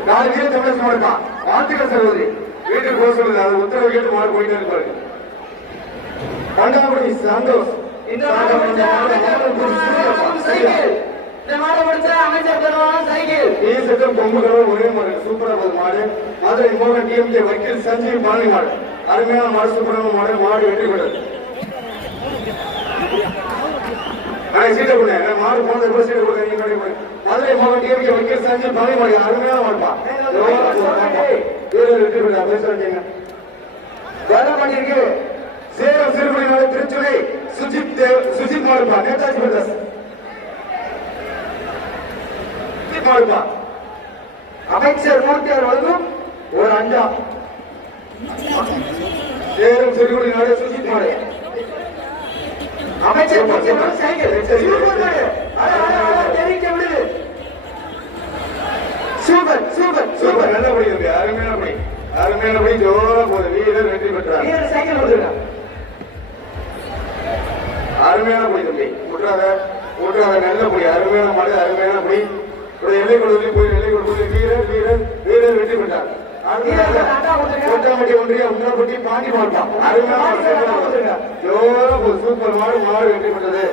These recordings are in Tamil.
நாலு வீர தமிழ் இருக்கான் வாழ்த்துக்கள் சகோதரி வீட்டுக்கு போக சொல்லுது அது உத்தரவு கேட்டு மாடு போயிட்டே இருப்பாரு கண்டாபுரி சந்தோஷ். இந்த ஒரே மாடு சூப்பரா மாடு. மதுரை மோகன் டிஎம்கே வக்கீல் சஞ்சீவ் பழனி மாடு அருமையான மாடு சூப்பரான மாடு. மாடு வெற்றி பெற்றது அண்ணா, சீட்டை கொடுங்க. மாடு போனது கூட சீட்டை கொடுங்க. மதுரை மோகன் டிஎம்கே வக்கீல் சஞ்சீவ் பழனி மாடு அருமையான வீரர் வெற்றி பெற்றார் பேச வந்தீங்க கருமணி இருக்கு. சேலம் சிறுபடி நாடு திருச்சுவை சுஜித் தேவ் சுஜித் மாடுப்பா நேதாஜி பிரதர்ஸ் சுஜித் மாடுப்பா அமைச்சர் மூர்த்தியார் வழங்கும் ஒரு அண்டா. சேலம் சிறுகுடி நாடு சுஜித் மாடு அமைச்சர் மூர்த்தியார் வழங்கும் சைக்கிள் சூப்பர் மாடு அட, அட, அட, தெரிக்க விடுது சூப்பர் சூப்பர் சூப்பர் நல்ல படி அருமையான படி. அருமையான படி. ஜோரா வீரர் வெற்றி பெற்றார். வீரர் சைக்கிள் கொடுத்துருங்க அருமையான படி தம்பி. முற்றாத முற்றாத நல்ல படி. அருமையான மாடு அருமையான படி. எல்லை கொடுத்து போய் எல்லை கொடுத்து வீரர் வீரர் வீரர் வெற்றி பெற்றார். வீரர்கள் ஒன்றிய பாண்டி அருமையான சூப்பர் மாடு. மாடு வெற்றி பெற்றது.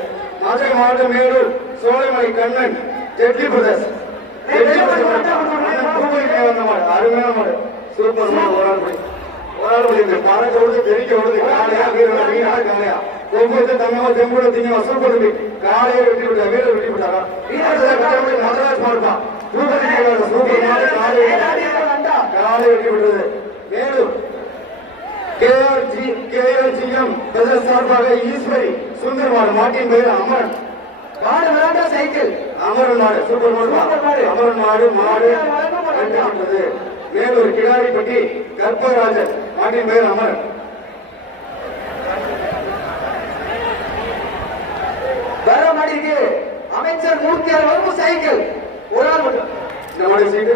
மதுரை மாவட்டம் மேலூர் சோலைமலை கண்ணன் ஜெட்லி பிரதர்ஸ் அருமையான மாடு. சூப்பர் மாடு. ஒரு ஆள் படி ஒரு ஆள் காளையா வீரா ஒவ்வொரு தங்கமா செம்புட திங்கமா வசூல் தம்பி காளையை வெட்டி விட்டா வீரர் வெட்டி விட்டாரா வீரர் மதராஜ் சூப்பர் மாடு, சூப்பர் மாடு அண்டா காலை வெட்டி விட்டது மேலும் கேஆர்ஜிஎம் பிரதர் சார்பாக ஈஸ்வரி சுந்தரமாடு மாட்டின் பெயர் அமரன். மாடு விளையாண்டா சைக்கிள். அமரன் மாடு சூப்பர் மாடு. அமரன் மாடு மாடு. விட்டது மேலூர் கிடாரிப்பட்டி கற்பராஜன் மாட்டின் பெயர் அமரன். வர மாடிக்கு அமைச்சர் மூர்த்தியார் வழங்கும் சைக்கிள். ஒரு ஆள் மட்டும். இந்த மாடு சீட்டு.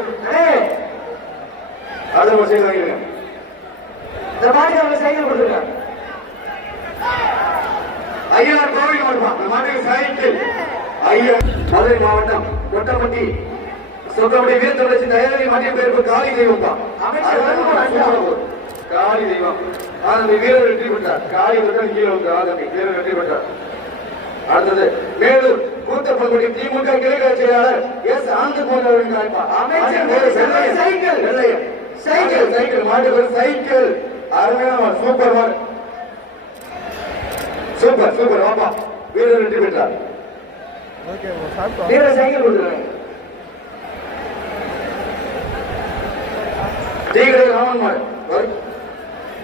அதை சீட்டு வாங்கிடுங்க இந்த மாடி அவங்க சைக்கிள் கொடுத்துருங்க ஐயனார் கோவில் இந்த மாட்டுக்கு சைக்கிள். ஐயன் மதுரை மாவட்டம் கொட்டப்பட்டி சொக்கப்பட்டி வீரத்தொடர்ச்சி தயாரி மாட்டின் பேருக்கு காளி வந்து அண்டா. காளி தெய்வம். ஆதம்பி வீரர் வெற்றி பெற்றார். காளி விட்டு கீழே வந்து ஆதம்பி வீரர் வெற்றி பெற்றார். அடுத்தது மேலூர் கூத்தப்பட்டி திமுக கிழக்கு செயலாளர் எஸ். ஆனந்தகுமார் அவர்கள். அமைச்சர் சைக்கிள். சைக்கிள். சைக்கிள். மாட்டு பேரு சைக்கிள். அருமையான மாடு, சூப்பர் மாடு சூப்பர் சூப்பர் வாப்பா வீரர் வெற்றி பெற்றார். வீர சைக்கிள் கொடுத்துருங்க டீகடை ராமன் மாடு.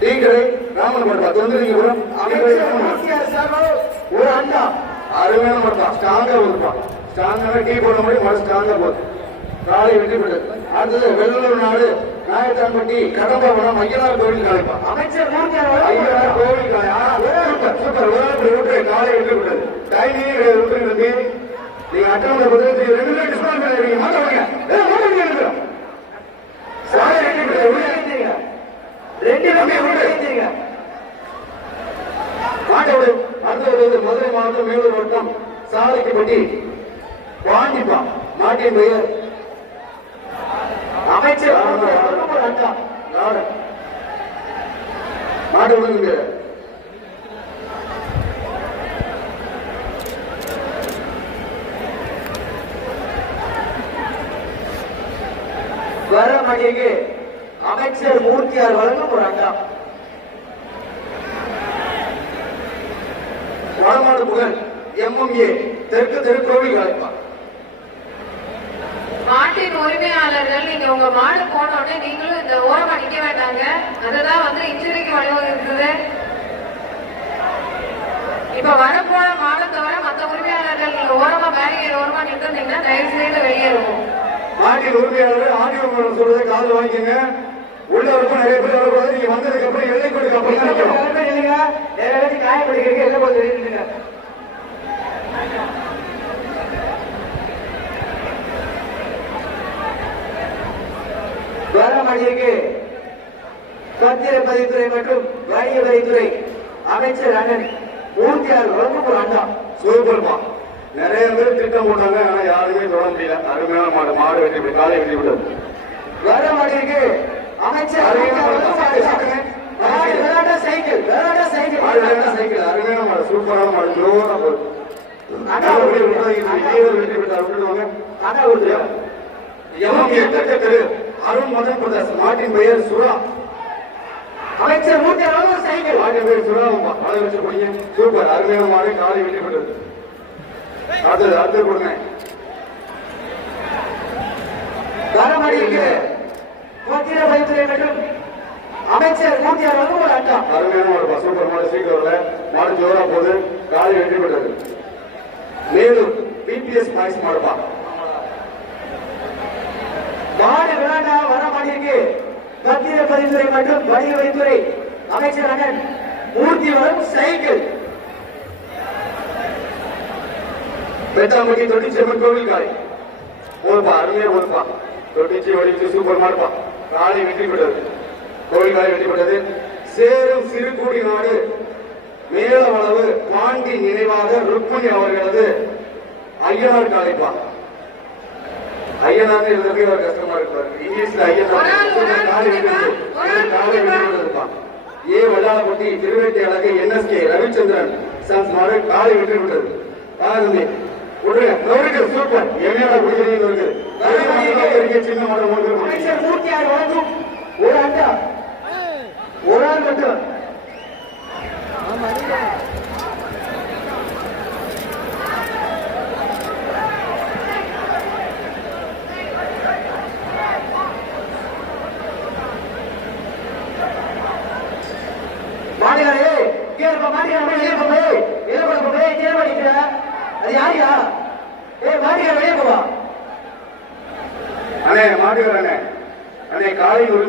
டீகடை ராமன் மாடுப்பா தொந்தரிங்கபுரம் ஒரு அண்டா அருமையான மாடுப்பா ஸ்ட்ராங்கா போகுதுப்பா ஸ்ட்ராங்கான டீ போட மாதிரி மாடு ஸ்ட்ராங்கா போகுது காலை வெற்றி பெற்றது. அடுத்தது வெள்ளூர் நாடு. நாயத்தான்பட்டி கடம்பாவனம் ஐயனார் கோவில் காலைப்பா. அமைச்சர் ஐயனார் கோவில் சூப்பர் ஒரு இப்படி விட்டு காலை பெற்றது டைமிங்கே கிடையாது விட்டுருங்க நீங்க அட்டவணை பதினஞ்சு ரெண்டு பேரும் டிஸ்கவுண்ட் பண்ணிடுறீங்க மாட்டவங்க இருக்கிறோம் சாலை. ரெண்டு எழுந்திருங்க. மாட்டோடு அடுத்தது மதுரை மாவட்டம் மேலூர் வட்டம் சாலைக்குப்பட்டி பாண்டிப்பா. மாட்டின் பெயர் அமைச்சர் மூர்த்தியார் வழங்கும் ஒரு அண்டா நாடு மாட்டு விடுங்க வர மணிக்கு அமைச்சர் மூர்த்தியார் வழங்கும் ஒரு அண்டா வடமாடு புகழ் எம்எம்ஏ தெற்கு தெருக்கோவில் கலைப்பா மாட்டின் உரிமையாளர்கள் நீங்க உங்க மாடு போன உடனே நீங்களும் இந்த ஓரமா நிக்க வேண்டாங்க. அதுதான் வந்து இன்ஜுரிக்கு வழிவகுக்குது இப்ப வரப்போற மாடை தவிர மத்த உரிமையாளர்கள் நீங்க ஓரமா பேரியர் ஓரமா நின்றுந்தீங்கன்னா தயவு செய்து வெளியேறுவோம் மாட்டின் உரிமையாளர் ஆடியோ மூலம் சொல்றதை காது வாங்கிக்கங்க. உள்ள இருக்கும் நிறைய பேர் வரக்கூடாது. நீங்க வந்ததுக்கு அப்புறம் எல்லை கொடுக்க அப்புறம் காயப்படுகிறீங்க வர மணிக்கு பத்திரப்பதித்துறை மற்றும் வணிக வரித்துறை அமைச்சர் அண்ணன் மூர்த்தியார் ஒரு அண்டா சூப்பர்ப்பா நிறைய பேர் திட்டம் போட்டாங்க ஆனா யாருமே தொட முடியல அருமையான மாடு மாடு வெட்டி விட்டு காலை வெட்டி விட்டது அமைச்சர் அருமையான மாடு. மூர்த்தி சாப்பிடு, அவர்களும் சாப்பிடுங்க. மாடு விளையாட்ட சைக்கிள் விளையாட்ட சைக்கிள் அருமையான சைக்கிள் அருமையான மாடு சூப்பரான மாடு ஜோரா போகுது அண்ணா, வெற்றி பெற்றார் விட்டுடுவாங்க அண்ணா விடுறியா எம்எம்ஏ திரு அருண் மதன் பிரதேசம். மாட்டின் பெயர் சுறா அமைச்சர் மூர்த்தி அவர்களும் சைக்கிள் மாட்டின் பெயர் சுறா மழை வச்சு போனீங்க சூப்பர். அருமையான மாடு காலை வெளிப்பட்டது பெற்றது. அடுத்தது அடுத்தது கொடுங்க. கரமடிக்கு பத்திர வைத்துறை வேண்டும். அமைச்சர் மூர்த்தி அவர்களும் ஒரு அட்டா அருமையான மாடு சூப்பர் மாடு சீக்கிரம்ல மாடு ஜோரா போது காலை வெற்றி பெற்றது. மேலும் பிபிஎஸ் பாய்ஸ் மாடுப்பா மாடு விளையாட்டா மத்திய பதிவுத்துறை மற்றும் வணிக வரித்துறை அமைச்சர் அண்ணன் மூர்த்தி வரும் சைக்கிள். பெத்தாம்பட்டி தொட்டிச்செம்மன் கோவில் காலை போதுப்பா அருமையா போதுப்பா தொட்டிச்சி வடிச்சு சூப்பர் மார்ப்பா காலை வெற்றி பெற்றது. கோவில் காலை வெற்றி பெற்றது. சேரும் சிறுகுடி நாடு மேலவளவு பாண்டி நினைவாக ருக்மணி அவர்களது ஐயனார் காலைப்பா ஐயனார் எழுதுறதுக்கு ஒரு கஷ்டமா இருக்கு பாருங்க. இங்கிலீஷ்ல ஐயனார் ஒரு ஒரு காலை. ஒரு காலை பெற்றதுப்பா ஏ வல்லாளப்பட்டி திருவேட்டை அழகு என்எஸ்கே ரவிச்சந்திரன். சன்ஸ் மாடு காலை வெற்றி பெற்றது பாருங்க. விடுங்க நொறுக்கு சூப்பர். குடிக்கிறீங்க இருக்கு இருக்கு சின்ன மாடு மூணு அமைச்சர் மூர்த்தி ஆர் வழங்கும் ஒரு அட்டா ஒரு ஆள் மட்டும். மாநிலே கீழே வெளியே வெளியே கீழே படிக்கிற அது யாரியா ஏய் மாநில வெளியே போவா. அண்ணே மாட்டுக்கார அண்ணே. அண்ணே காலை ஒரு